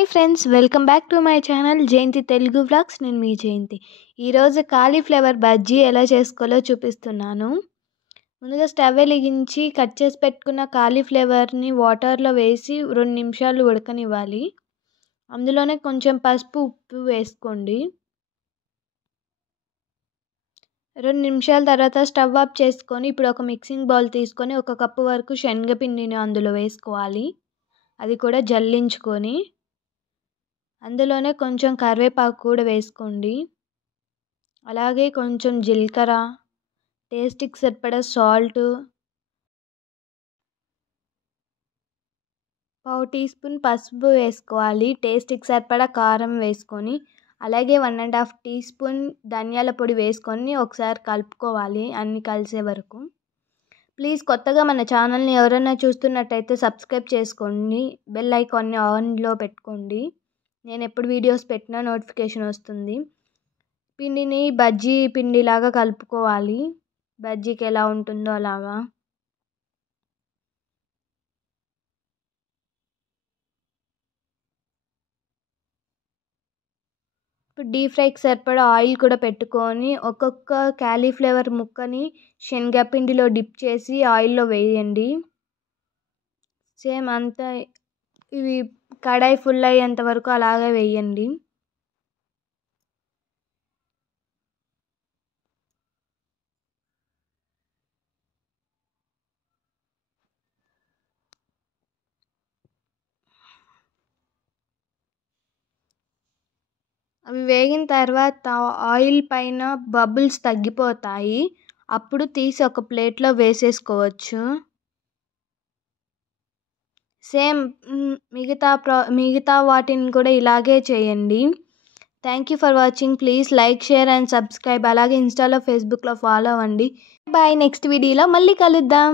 Hi friends, welcome back to my channel Jayanti Telugu vlogs. నేను మీ జయంతి. ఈరోజు కాలీఫ్లవర్ బజ్జీ ఎలా చేసుకోవాలో చూపిస్తున్నాను. ముందుగా స్టవ్ వెలిగించి కట్ చేసి పెట్టుకున్న కాలీఫ్లవర్ని వాటర్లో వేసి 2 నిమిషాలు ఉడకనివ్వాలి. అందులోనే కొంచెం పసుపు, ఉప్పు వేసుకోండి. 2 నిమిషాల తర్వాత స్టవ్ ఆఫ్ చేసుకొని ఇప్పుడు ఒక మిక్సింగ్ బౌల్ తీసుకొని 1 కప్పు వరకు శనగపిండిని అందులో వేసుకోవాలి. అది కూడా జల్లించుకొని అందులోనే కొంచెం కరివేపాకు కూడా వేసుకోండి. అలాగే కొంచెం జీలకర్ర, టేస్ట్‌కి సరిపడా సాల్ట్, పావు టీ స్పూన్ పసుపు వేసుకోవాలి. టేస్ట్‌కి సరిపడా కారం వేసుకొని, అలాగే 1½ టీ స్పూన్ ధనియాల పొడి వేసుకొని ఒకసారి కలుపుకోవాలి అన్నీ కలిసే వరకు. ప్లీజ్ కొత్తగా మన ఛానల్ని ఎవరైనా చూస్తున్నట్టయితే సబ్స్క్రైబ్ చేసుకోండి. బెల్ ఐకాన్ని ఆన్లో పెట్టుకోండి. నేను ఎప్పుడు వీడియోస్ పెట్టినా నోటిఫికేషన్ వస్తుంది. పిండిని బజ్జీ పిండిలాగా కలుపుకోవాలి. బజ్జీకి ఎలా ఉంటుందో అలాగా. ఇప్పుడు డీప్ ఫ్రైకి సరిపడా ఆయిల్ కూడా పెట్టుకొని ఒక్కొక్క కాలీఫ్లవర్ ముక్కని శనగపిండిలో డిప్ చేసి ఆయిల్లో వేయండి. సేమ్ అంతా ఇవి కడాయి ఫుల్ అయ్యేంత వరకు అలాగే వేయండి. అవి వేగిన తర్వాత ఆయిల్ పైన బబుల్స్ తగ్గిపోతాయి. అప్పుడు తీసి ఒక ప్లేట్లో వేసేసుకోవచ్చు. సేమ్ మిగతా వాటిని కూడా ఇలాగే చేయండి. Thank you for watching. Please like, share and subscribe. అలాగే ఇన్స్టాలో, ఫేస్బుక్లో ఫాలో అవ్వండి. బాయ్. నెక్స్ట్ వీడియోలో మళ్ళీ కలుద్దాం.